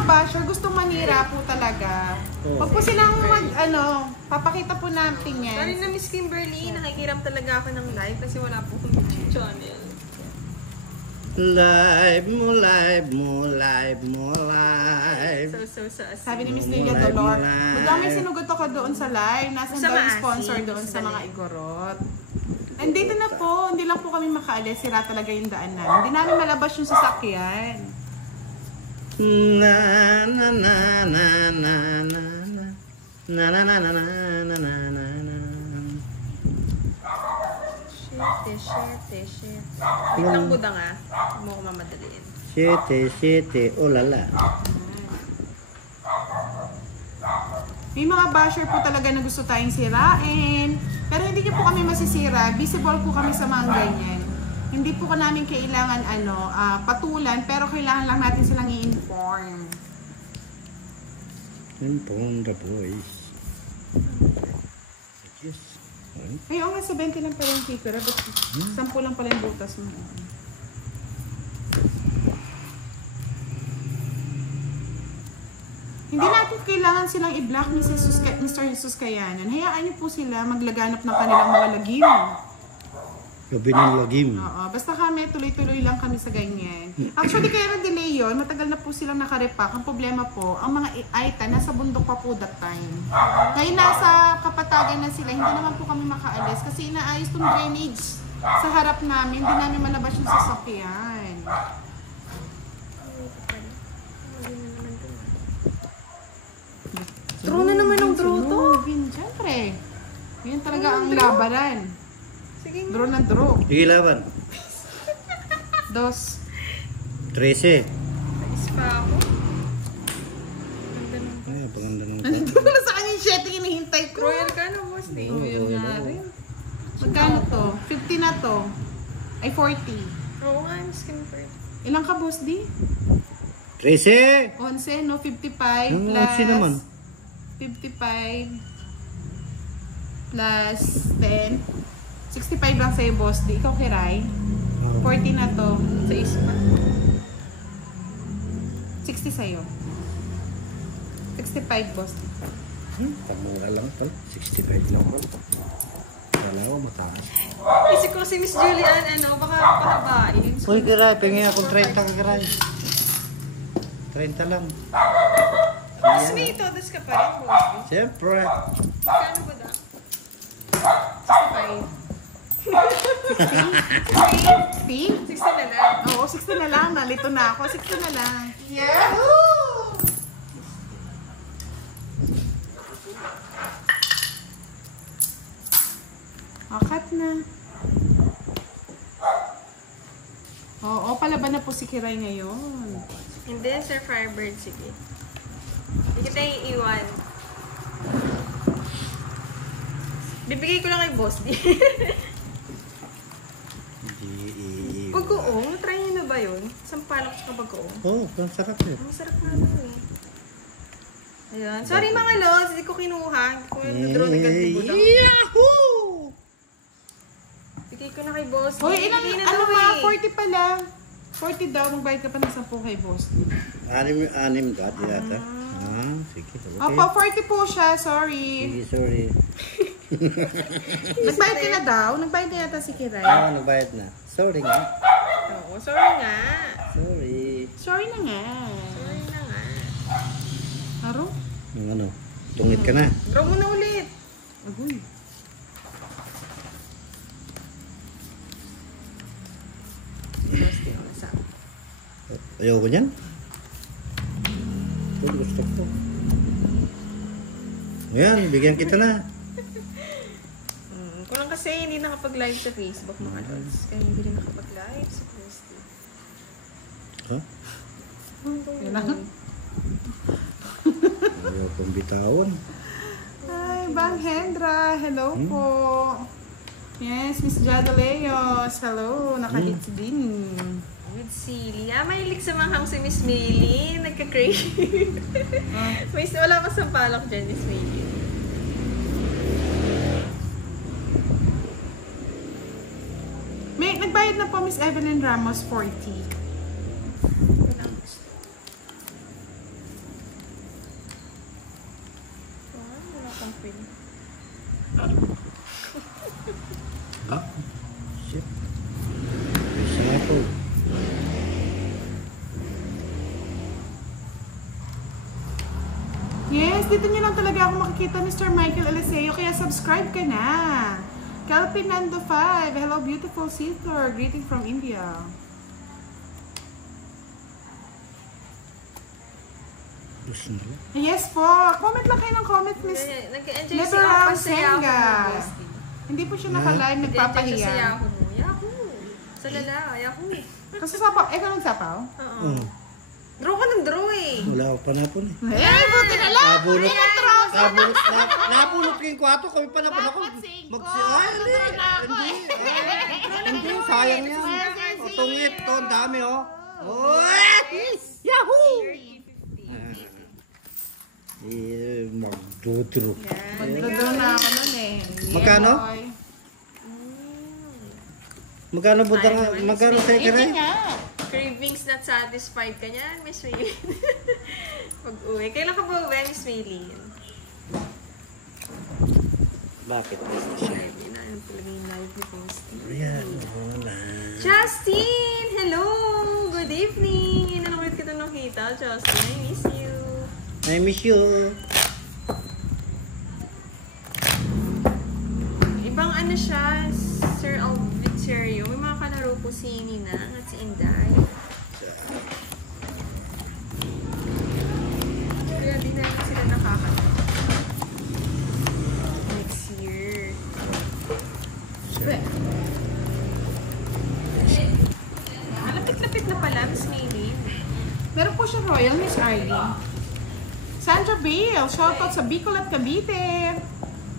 mga basher, gustong manira po talaga. Huwag po silang papakita po natin yan. Sorry na Miss Kimberly, nakikiram talaga ako ng live kasi wala po akong YouTube channel. Live mo, live mo, live mo, live. So, sabi ni Miss Lilia Dolor, madami sinugot ako doon sa live. Nasaan daw yung sponsor doon sa mga igorot. Nandito na po, hindi lang po kami makaalis. Sira talaga yung daan namin. Hindi namin malabas yung sasakyan. Na na na na na na na na na na na na na na na. Shit. Wait lang buda nga. Huwag mo ko mamadaliin. Shit, oh lala. May mga basher po talaga na gusto tayong sirain. Pero hindi niyo po kami masisira. Visible po kami sa mga ganyan. Hindi po namin kailangan patulan, pero kailangan lang natin silang i-inform. Inform the boys. Yes. Ay, nga, sa 20 lang pala yung kikira. 10 lang pala yung butas mo. Hindi natin kailangan silang i-block ni Mr. Jesus Kayanan. Hayaan niyo po sila maglaganap ng kanilang mga lagim. Gabi ng lagim. Oo, basta kami, tuloy-tuloy lang kami sa ganyan. Actually, kaya na-delay yun. Matagal na po silang nakarepack. Ang problema po, ang mga Aita, nasa bundok pa po that time. Ngayon, nasa Kapatagan na sila. Hindi naman po kami makaalis kasi inaayos tong drainage sa harap namin. Hindi namin malabas yung sasakyan. Draw na naman ang draw to. Siyempre. Yan talaga ang labanan. Sige. Draw na draw. Sige, laban. 2. 13. Nais pa ako. Ay, paganda ng Nandito na sa kanya yung 7 hinihintay ko. Royal ka na, boss. Royal nga rin. Magkano to? 50 na to. Ay, 40. Oo nga, Miss Kimberly. Ilang ka, boss, di? 13! 11, no? 55 Ano, plus... 11 naman. 55 plus 10. 65 lang sa'yo, boss. Di ikaw, Kiray. 40 na to. Sa isma. 60 sa'yo. 65, boss. Pamura lang pala. 65 lang pala. Wala ko mataas. Isip ko si Miss Julian, baka pahabain. Uy, Kiray, pengen akong 30 ka, Kiray. 30 lang. Mas may todas ka pa rin, boss. Siyempre. Magkano ba daw? 65. 60? 60 na lang. Oo, 60 na lang. Nalito na ako. 60 na lang. Yahoo! Cut na. Oo, palaban na po si Kiray ngayon. Hindi, Sir Firebird, sige. Hindi kita iiwan. Bibigay ko lang kay Boss D. Pag-uong, try nyo na ba yun? Sampalok sa pag-uong. Oo, ang sarap yun. Ang sarap na eh. Ayan. Sorry mga lods, hindi ko kinuha. Hindi ko nag-draw na ganda. Yahoo! Bigay ko na kay Boss D. Hoy, Bigay na ano daw ma, eh. 40 pala. 40 daw, magbayad ka pa ng 10 kay Boss. Anim ka, di yata. Sige. Okay. Opo, 40 po siya, sorry. Sige, sorry. Nagbayad ka na daw? Nagbayad na yata si Kiray. Oo, nagbayad na. Sorry nga. Oo, sorry nga. Sorry. Sorry na nga. Sorry na nga. Aro? Yung ano, tungit ka na. Draw mo na ulit. Agoy. Boss D, ako nasa. Ayaw ko niyan. Ito, gusto ko. Ayan, bigyan kita na. Kulang kasi hindi nakapag-live sa Facebook mga lods. Kaya hindi rin nakapag-live sa Facebook. Ha? Yan lang. Ayaw kong bitawan. Hi, Bang Hendra. Hello po. Yes, Miss Jada Leos. Hello. Nakahits din. With Celia. Mahilig sa manghang si Miss Maylie. Nagka-crave. May wala pa sa palak dyan, Miss Maylie. May nagbayad na po Miss Evelyn Ramos 40. open. Ah, shit. Isa nga po. Yes, dito nyo lang talaga ako makikita, Mr. Michael Eliseo, kaya subscribe ka na. Calpinando 5, hello beautiful sister, greeting from India. Gusto mo? Yes po, comment lang kayo ng comment, Miss. Nag-enjoy si Never Apa Ram sa Yahoo Senga. mo, Bestie. Hindi po siya naka-live, Nag-enjoy siya sa nagpapahiya. Yahoo mo. Yahoo! Sa lala, Yahoo. Kasi sapaw, eh, ganun sapaw? Oo. Oh, Draw ka ng draw eh. wala ko panapon eh. Eh, buti na lang! Nabulok. Pinatros! Nabulok yung kwarto. Kami pa na ako. Dapat singko. Ay, hindi. Tuturo na ako Hindi. eh. Hindi, sayang yan. Yes, O, tungit to. Ang dami oh. Oh! Yahoo! Magdudro. Magdodo na ako nun eh. Magkano? Yeah, boy. Magkano budang? Magkano sa'yo ka Ito rin? nga. Cravings not satisfied ka niyan, Miss Maylin. Pag-uwi. Kailan ka ba uwi, Miss Maylin? Bakit? Yun na, ano talaga yung live ni Posty. Ayan. Wala. Justin! Hello! Good evening! Yun na ulit kita nakita, Justin. I miss you. I miss you. Ibang ano siya, Sir Alviterio. May mga kalaro po si Ninang at si Inday. Kaya di namin sila nakakata. Next year. Lapit-lapit na pala, Miss Maylin. Meron po siya Royal, Miss Arlene. Sandra Bale, shoutout sa Bicol at Cavite.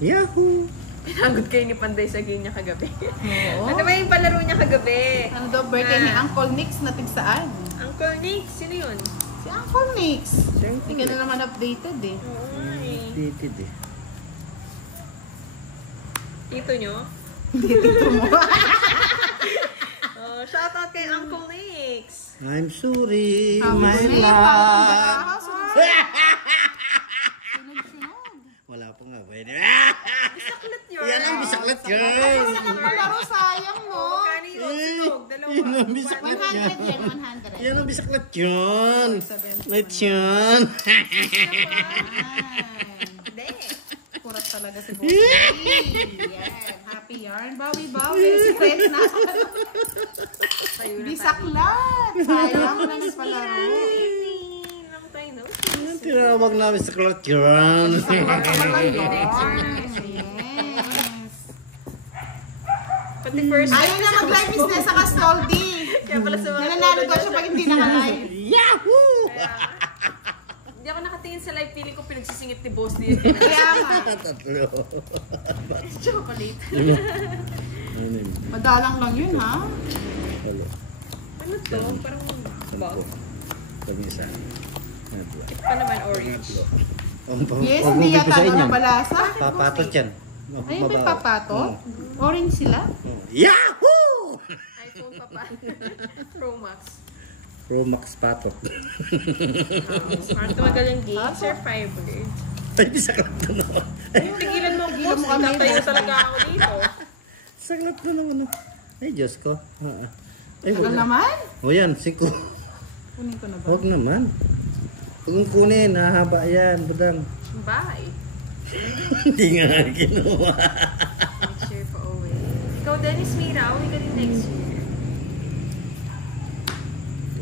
Yahoo! Pinagod kayo ni Panday sa game niya kagabi. Oo. Ano ba yung palaro niya kagabi? Ano daw, birthday ni Uncle Nix na tigsaan? Uncle Nick, sino yun? Si Uncle Nix. Siyempre. Hindi ka na naman updated eh. Oo nga eh. Dated eh. Tito nyo? Hindi dito mo. Oh, shoutout kay Uncle Nix. I'm sorry, Sabi my ko na eh, love. parang sunod-sunod. Wala pa nga. Pwede. Bisaklat yun. Yan ang bisaklat, guys. Wala nang palaro, sayang no? Kani yun, sinog, dalawa. Yun ang bisaklat 100 yan. yan, 100. Yan ang bisaklat yun. 70. Let yun. Ay, Hindi. kurat talaga si Bossy. Yan, happy yarn. Bawi-bawi. Si friends na. Tayo na Bisaklat. Sayang, wala nang palaro. Long time no? Yan tinawag namin sa cloth yun. Yes. Pati first Ayaw na mag-live business sa Castoldi. Kaya pala sa mga Nananalo daw siya pag hindi naka-live. Yahoo! Hindi ako nakatingin sa live, feeling ko pinagsisingit ni Boss dito. Kaya nga. Tatlo. Chocolate. Ano yun? Madalang lang yun, ha? Hello. Ano to? Parang bag. Pag-isa. Natlo. Ito pa naman orange. Yes, hindi yata na nabalasa. Papatot yan. Ay, may papato? Orange sila? Yahoo! iPhone pa pa. Pro Max. Pro Max patot. Smart tumagal yung games or fiber? Ay, bisaklat na naman. Tigilan mo Tigilan mo boss. kami, Tatayo boss. talaga ako dito. Saklat na naman. Ay, Diyos ko. Ay, Tagal naman? O yan, 5. Kunin ko na ba? Huwag naman. Huwag mong kunin, hahaba yan, budang. Bye. Hindi nga ginawa. Next year pa uwi. Ikaw, Dennis Mira, uwi ka din next year.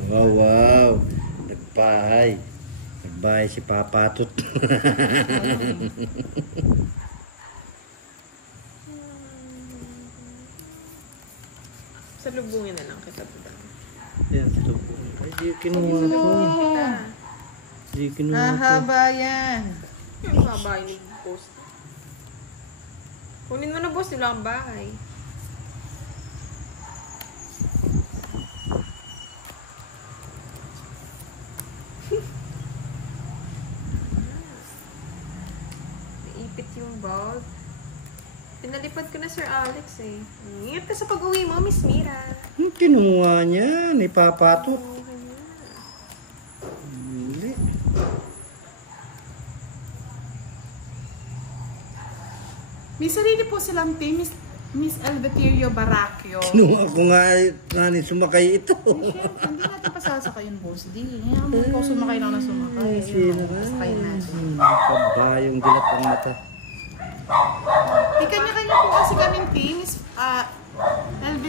Wow, wow. Nagbahay. Nagbahay si Papatot. Sa lubungin na lang kita, budang. Yan, sa loob. Ay, di kinuha ko. Kita. Di kinuha ko. Hahaba yan. Yung babae ni Boss. Kunin mo na, Boss. Wala kang bahay. Naipit yung bulb. Pinalipad ko na, Sir Alex eh. Ingat ka sa pag-uwi mo, Miss Mira. Kinuha niya, ni Papatot. Okay na. Hindi. May sarili po silang team, Miss Elveterio Baracchio. Kinuha ko nga nani sumakay ito. Siyempre, hindi natin pasasakay yung boss. Di, hindi ko sumakay lang na sumakay. Sino na? Pasakay natin. Kabayong dilat ang mata. May kanya-kanya po kasi kaming team,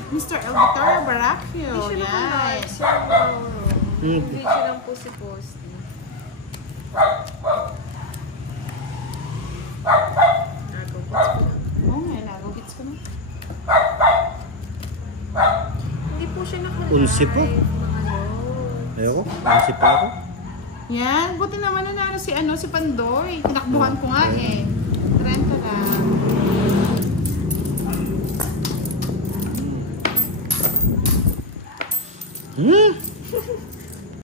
Mr. Elveterio Baracchio. Hindi siya nakalike. Yes. So, hindi siya lang po si Posty. Oo nga, nagugits ko na. Hindi po siya nakalike. Unsi po. Ano. Ayoko, masip pa ako. Yan, buti naman nanalo si Pandoy. Tinakbuhan ko nga eh. 30 lang. Hmm?